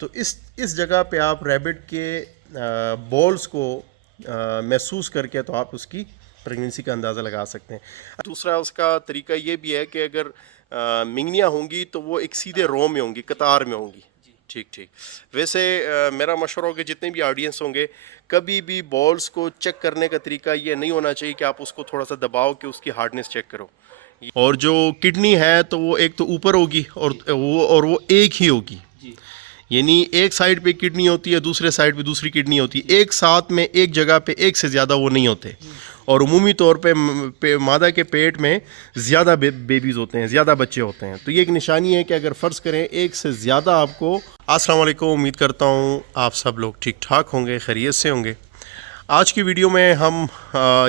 तो इस जगह पे आप रैबिट के बॉल्स को महसूस करके तो आप उसकी प्रेगनेंसी का अंदाज़ा लगा सकते हैं। दूसरा उसका तरीका ये भी है कि अगर मिंगनियाँ होंगी तो वो एक सीधे रो में होंगी, कतार में होंगी। ठीक ठीक। वैसे मेरा मशवरा होगा जितने भी ऑडियंस होंगे, कभी भी बॉल्स को चेक करने का तरीका ये नहीं होना चाहिए कि आप उसको थोड़ा सा दबाओ कि उसकी हार्डनेस चेक करो। और जो किडनी है तो वो एक तो ऊपर होगी और वो एक ही होगी, यानी एक साइड पे किडनी होती है, दूसरे साइड पे दूसरी किडनी होती है, एक साथ में एक जगह पे एक से ज़्यादा वो नहीं होते। और उमूमी तौर पे मादा के पेट में ज़्यादा बेबीज़ होते हैं, ज़्यादा बच्चे होते हैं। तो ये एक निशानी है कि अगर फ़र्ज़ करें एक से ज़्यादा आपको। अस्सलाम वालेकुम, उम्मीद करता हूँ आप सब लोग ठीक ठाक होंगे, खैरियत से होंगे। आज की वीडियो में हम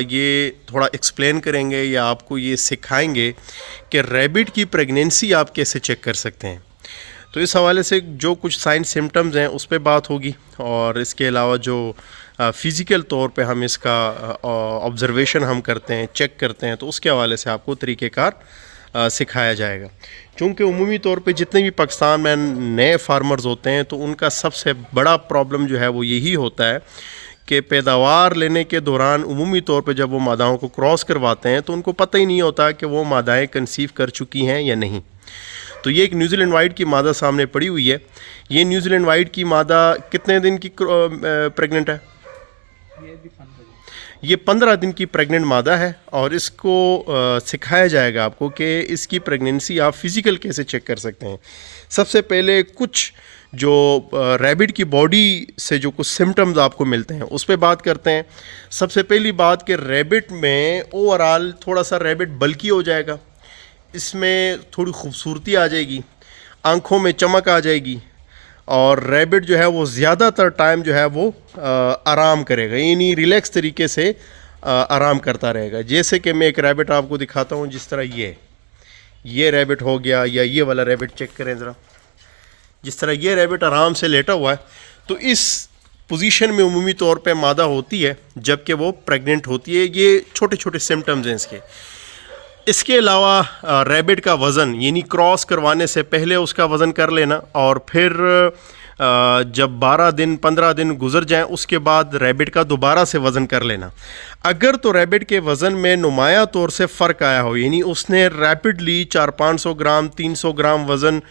ये थोड़ा एक्सप्लेन करेंगे या आपको ये सिखाएंगे कि रैबिट की प्रेगनेंसी आप कैसे चेक कर सकते हैं। तो इस हवाले से जो कुछ साइन सिम्टम्स हैं उस पर बात होगी, और इसके अलावा जो फ़िज़िकल तौर पे हम इसका ऑब्ज़र्वेशन हम करते हैं, चेक करते हैं, तो उसके हवाले से आपको तरीक़ेकार सिखाया जाएगा। चूँकि उमूमी तौर पे जितने भी पाकिस्तान में नए फार्मर्स होते हैं तो उनका सबसे बड़ा प्रॉब्लम जो है वो यही होता है कि पैदावार लेने के दौरान उमूमी तौर पे जब वो मादाओं को क्रॉस करवाते हैं तो उनको पता ही नहीं होता कि वो मादाएँ कंसीव कर चुकी हैं या नहीं। तो ये एक न्यूजीलैंड वाइट की मादा सामने पड़ी हुई है। ये न्यूजीलैंड वाइट की मादा कितने दिन की प्रेग्नेंट है? ये 15 दिन की प्रेग्नेंट मादा है, और इसको सिखाया जाएगा आपको कि इसकी प्रेगनेंसी आप फिज़िकल कैसे चेक कर सकते हैं। सबसे पहले कुछ जो रैबिट की बॉडी से जो कुछ सिम्टम्स आपको मिलते हैं उस पर बात करते हैं। सबसे पहली बात कि रैबिट में ओवरऑल थोड़ा सा रैबिट बल्की हो जाएगा, इसमें थोड़ी खूबसूरती आ जाएगी, आँखों में चमक आ जाएगी, और रैबिट जो है वो ज़्यादातर टाइम जो है वो आराम करेगा, यानी रिलैक्स तरीके से आराम करता रहेगा। जैसे कि मैं एक रैबिट आपको दिखाता हूँ, जिस तरह ये रैबिट हो गया, या ये वाला रैबिट चेक करें ज़रा। जिस तरह ये रैबिट आराम से लेटा हुआ है, तो इस पोजीशन में उमूमी तौर पे मादा होती है जबकि वो प्रेग्नेंट होती है। ये छोटे छोटे सिम्टम्स हैं इसके। इसके अलावा रैबिट का वज़न, यानी क्रॉस करवाने से पहले उसका वज़न कर लेना, और फिर जब 12 दिन 15 दिन गुजर जाएं उसके बाद रैबिट का दोबारा से वज़न कर लेना। अगर तो रैबिट के वज़न में नुमाया तौर से फ़र्क आया हो, यानी उसने रैपिडली 400-500 ग्राम 300 ग्राम वज़न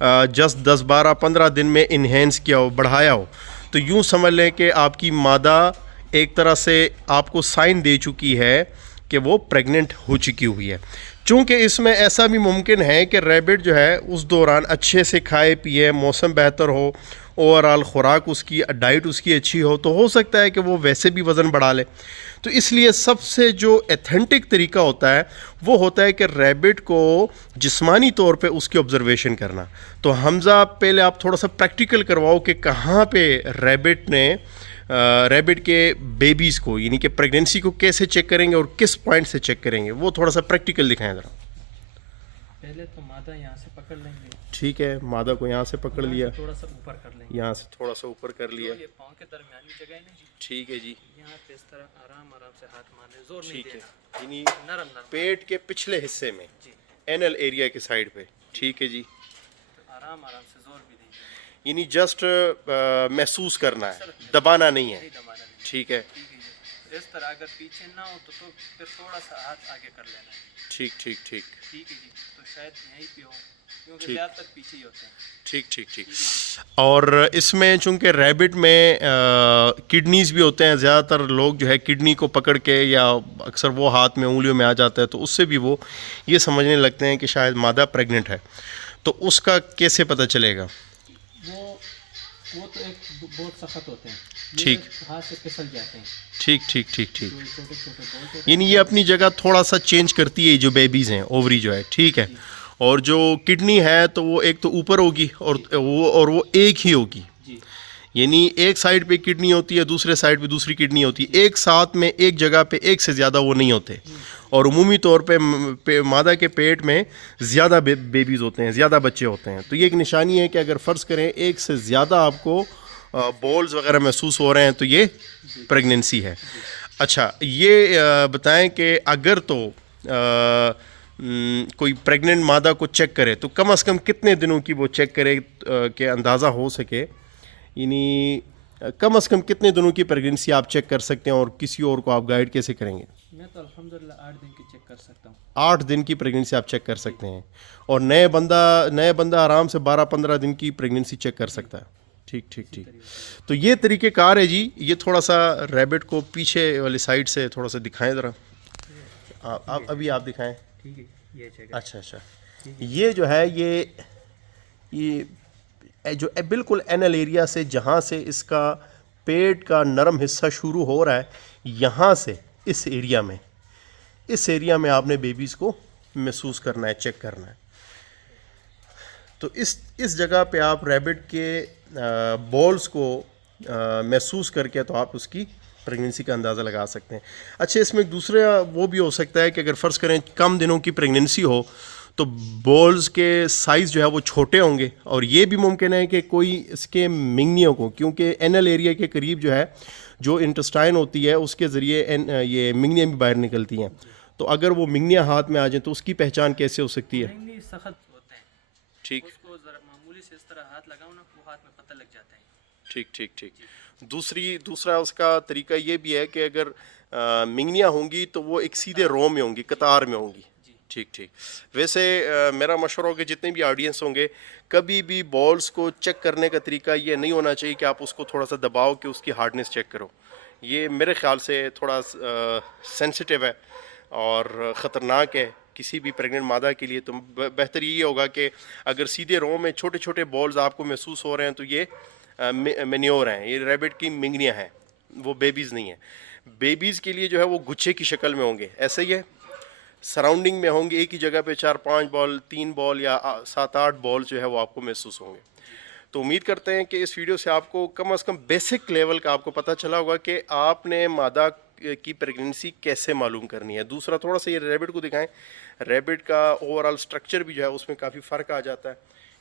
जस्ट 10-12-15 दिन में इन्हेंस किया हो, बढ़ाया हो, तो यूँ समझ लें कि आपकी मादा एक तरह से आपको साइन दे चुकी है कि वो प्रेग्नेंट हो चुकी हुई है। चूँकि इसमें ऐसा भी मुमकिन है कि रैबिट जो है उस दौरान अच्छे से खाए पिए, मौसम बेहतर हो, ओवरऑल ख़ुराक उसकी, डाइट उसकी अच्छी हो, तो हो सकता है कि वो वैसे भी वज़न बढ़ा ले। तो इसलिए सबसे जो एथेंटिक तरीका होता है वो होता है कि रैबिट को जिस्मानी तौर पे उसकी ऑब्ज़र्वेशन करना। तो हमज़ा पहले आप थोड़ा सा प्रैक्टिकल करवाओ कि कहाँ पे रैबिट के बेबीज़ को, यानी कि प्रेगनेंसी को कैसे चेक करेंगे और किस पॉइंट से चेक करेंगे, वो थोड़ा सा प्रैक्टिकल दिखाएं ज़रा। पहले तो मादा यहाँ से पकड़ लेंगे। ठीक है, मादा को यहाँ से पकड़ लिया, थोड़ा सा ऊपर कर लेंगे, यहाँ से थोड़ा सा ऊपर कर लिया। ये पाँव के दरमियानी जगह है ना जी, ठीक है जी। यहाँ पे इस तरह आराम आराम से हाथ मारने, जोर नहीं ठीक है, देना, यानी नरम नरम पेट के पिछले हिस्से में, जी, एनल एरिया के साइड पे। ठीक है जी। तो आराम आराम से जोर भी नहीं देना, यानी जस्ट महसूस करना है, दबाना नहीं है। नहीं दबाना नहीं। ठीक है, ठीक है जी। इस तरह अगर पीछे ना हो तो फिर थोड़ा सा हाथ आगे कर लेना है। ठीक ठीक ठीक ठीक है जी। तो शायद यहीं पे हो, क्योंकि ठीक। ज़्यादातर पीछे ही होते हैं। ठीक ठीक ठीक। और इसमें चूंकि रैबिट में किडनीज़ भी होते हैं, ज़्यादातर लोग जो है किडनी को पकड़ के, या अक्सर वो हाथ में उंगलियों में आ जाता है, तो उससे भी वो ये समझने लगते हैं कि शायद मादा प्रेग्नेंट है। तो उसका कैसे पता चलेगा? वो तो एक बहुत सख्त होते हैं, ठीक। हाथ से फिसल जाते हैं। ठीक ठीक ठीक ठीक। जो छोटे छोटे बोल्ट होते यानी ये अपनी जगह थोड़ा सा चेंज करती है, जो बेबीज़ हैं, ओवरी जो है। ठीक है। और जो किडनी है तो वो एक तो ऊपर होगी, और वो एक ही होगी, जी, यानी एक साइड पे किडनी होती है, दूसरे साइड पे दूसरी किडनी होती है, एक साथ में एक जगह पे एक से ज़्यादा वो नहीं होते। और उमूमी तौर पे मादा के पेट में ज़्यादा बेबीज़ होते हैं, ज़्यादा बच्चे होते हैं। तो ये एक निशानी है कि अगर फ़र्ज़ करें एक से ज़्यादा आपको बॉल्स वगैरह महसूस हो रहे हैं तो ये प्रेगनेंसी है। अच्छा, ये बताएं कि अगर तो कोई प्रेग्नेंट मादा को चेक करे तो कम से कम कितने दिनों की वो चेक करे कि अंदाज़ा हो सके यानी कम से कम कितने दिनों की प्रेगनेंसी आप चेक कर सकते हैं और किसी और को आप गाइड कैसे करेंगे? मैं तो अल्हम्दुलिल्लाह 8 दिन की चेक कर सकता हूँ। 8 दिन की प्रेगनेंसी आप चेक कर सकते हैं और नए बंदा आराम से 12-15 दिन की प्रेगनेंसी चेक कर सकता है। ठीक ठीक ठीक। तो ये तरीक़ेकार है जी। ये थोड़ा सा रैबिट को पीछे वाली साइड से थोड़ा सा दिखाएं ज़रा। आप अभी आप दिखाएं। ठीक है, ये चेक अच्छा अच्छा। ये जो है ये जो बिल्कुल एनल एरिया से जहाँ से इसका पेट का नरम हिस्सा शुरू हो रहा है, यहाँ से इस एरिया में आपने बेबीज़ को महसूस करना है, चेक करना है। तो इस जगह पे आप रैबिट के बॉल्स को महसूस करके तो आप उसकी प्रेगनेंसी का अंदाज़ा लगा सकते हैं। अच्छा, इसमें एक दूसरा वो भी हो सकता है कि अगर फ़र्ज़ करें कम दिनों की प्रेगनेंसी हो तो बॉल्स के साइज़ जो है वो छोटे होंगे और ये भी मुमकिन है कि कोई इसके मिंगनियों को, क्योंकि एनल एरिया के करीब जो है जो इंटेस्टाइन होती है उसके ज़रिए ये मिंगनियाँ भी बाहर निकलती हैं। तो अगर वो मिंगनियाँ हाथ में आ जाएँ तो उसकी पहचान कैसे हो सकती है? नहीं सख्त होते हैं। ठीक उसको जरा मामूली से इस तरह हाथ लगाओ ना, वो हाथ में पता लग जाता है। ठीक ठीक ठीक। दूसरा उसका तरीका ये भी है कि अगर मिंगनियाँ होंगी तो वो एक सीधे रो में होंगी, कतार में होंगी। ठीक ठीक। वैसे मेरा मशवरा होगा जितने भी ऑडियंस होंगे, कभी भी बॉल्स को चेक करने का तरीका ये नहीं होना चाहिए कि आप उसको थोड़ा सा दबाओ कि उसकी हार्डनेस चेक करो। ये मेरे ख्याल से थोड़ा सेंसिटिव है और ख़तरनाक है किसी भी प्रेग्नेंट मादा के लिए। तो बेहतर ये होगा कि अगर सीधे रो में छोटे छोटे बॉल्स आपको महसूस हो रहे हैं तो ये मेन्योर हैं, ये रैबिट की मिंगनियाँ हैं, वो बेबीज़ नहीं हैं। बेबीज़ के लिए जो है वो गुच्छे की शक्ल में होंगे, ऐसे ही है, सराउंडिंग में होंगे, एक ही जगह पे 4-5 बॉल, 3 बॉल या 7-8 बॉल जो है वो आपको महसूस होंगे। तो उम्मीद करते हैं कि इस वीडियो से आपको कम से कम बेसिक लेवल का आपको पता चला होगा कि आपने मादा की प्रेगनेंसी कैसे मालूम करनी है। दूसरा, थोड़ा सा ये रैबिट को दिखाएं। रैबिट का ओवरऑल स्ट्रक्चर भी जो है उसमें काफ़ी फ़र्क आ जाता है।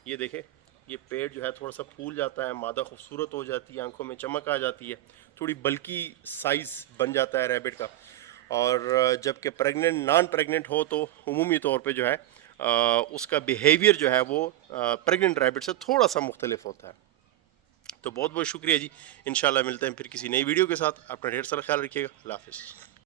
ये देखें, ये पेट जो है थोड़ा सा फूल जाता है, मादा खूबसूरत हो जाती है, आंखों में चमक आ जाती है, थोड़ी बल्कि साइज़ बन जाता है रैबिट का। और जबकि नॉन प्रेग्नेंट हो तो उमूमी तौर पे जो है उसका बिहेवियर जो है वो प्रेग्नेंट रैबिट से थोड़ा सा मुख्तलिफ होता है। तो बहुत बहुत शुक्रिया जी। इंशाल्लाह मिलते हैं फिर किसी नई वीडियो के साथ। अपना ढेर सारा ख्याल रखिएगा। अल्लाह हाफ़िज़।